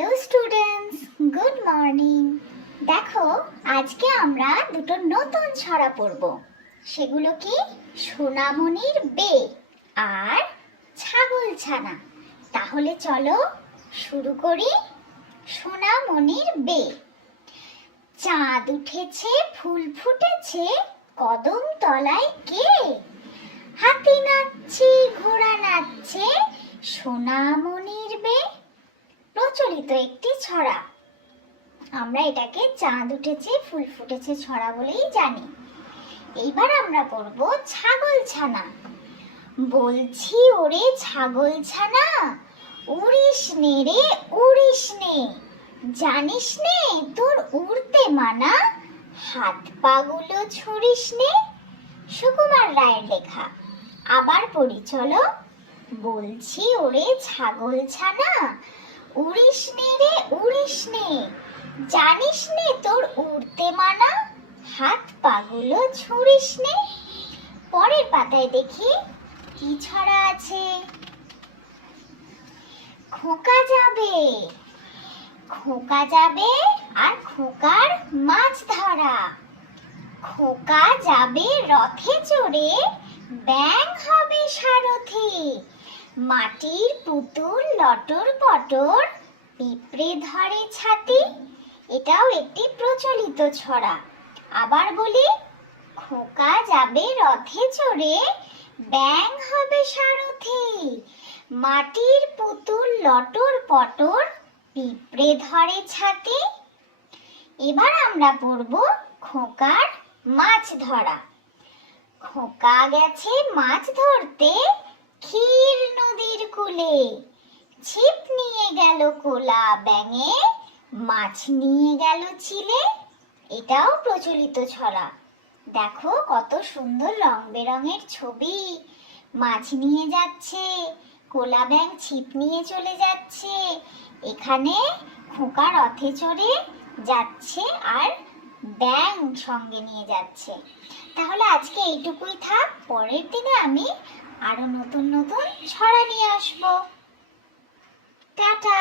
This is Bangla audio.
Hello students, good morning. দেখো, আজকে আমরা দুটো নতুন ছড়া পড়ব। সেগুলো কি? সোনামণির বে আর ছাগল ছানা। তাহলে চলো শুরু করি। সোনামণির বে। চাঁদ উঠেছে, ফুল ফুটেছে, কদম তলায় কে? হাতি নাচছে, ঘোড়া নাচছে, সোনামণির বে। প্রচলিত একটি ছড়া। আমরা এটাকে চাঁদ উঠেছে ফুল ফুটেছে ছড়া বলেই জানি। এইবার আমরা পড়ব ছাগল ছানা। বলছি ওরে ছাগল ছানা, উড়িস নে রে উড়িস নে, জানিস নে তোর উড়তে মানা, হাত পাগুলো ছুড়িস নে। সুকুমার রায়ের লেখা। আবার পড়ি চলো। বলছি ওরে ছাগল ছানা, উড়িস নে রে উড়িস নে, জানিস নে তোর উড়তে মানা, হাত পাগুলো ছুড়িস নে। পরের পাতায় দেখি কি ছড়া আছে। খোকা যাবে, খোকা যাবে আর খোকার মাছ ধরা। খোকা যাবে রথে চড়ে, ব্যাঙ হবে সারথি, মাটির পুতুল লটর পটর, পিঁপড়ে ধরে ছাতি। এটাও একটি প্রচলিত ছড়া। আবার বলি, খোকা যাবে রথে চড়ে, ব্যাঙ হবে সারথি, মাটির পুতুল লটর পটর, পিঁপড়ে ধরে ছাতি। এবার আমরা পড়ব খোকার মাছ ধরা। খোকা গেছে মাছ ধরতে, ক্ষীর নদীর কূলে, ছিপ নিয়ে গেল কোলা ব্যাঙে, মাছ নিয়ে গেল চিলে। এটাও প্রচলিত ছড়া। দেখো কত সুন্দর রং বেরঙের ছবি। মাছ নিয়ে যাচ্ছে, কোলা ব্যাঙ ছিপ নিয়ে চলে যাচ্ছে, এখানে খোকা রথে চড়ে যাচ্ছে আর ব্যাঙ সঙ্গে নিয়ে যাচ্ছে। তাহলে আজকে এইটুকুই থাক। পরের দিনে আমি আরো নতুন নতুন ছড়া নিয়ে আসবো। টাটা।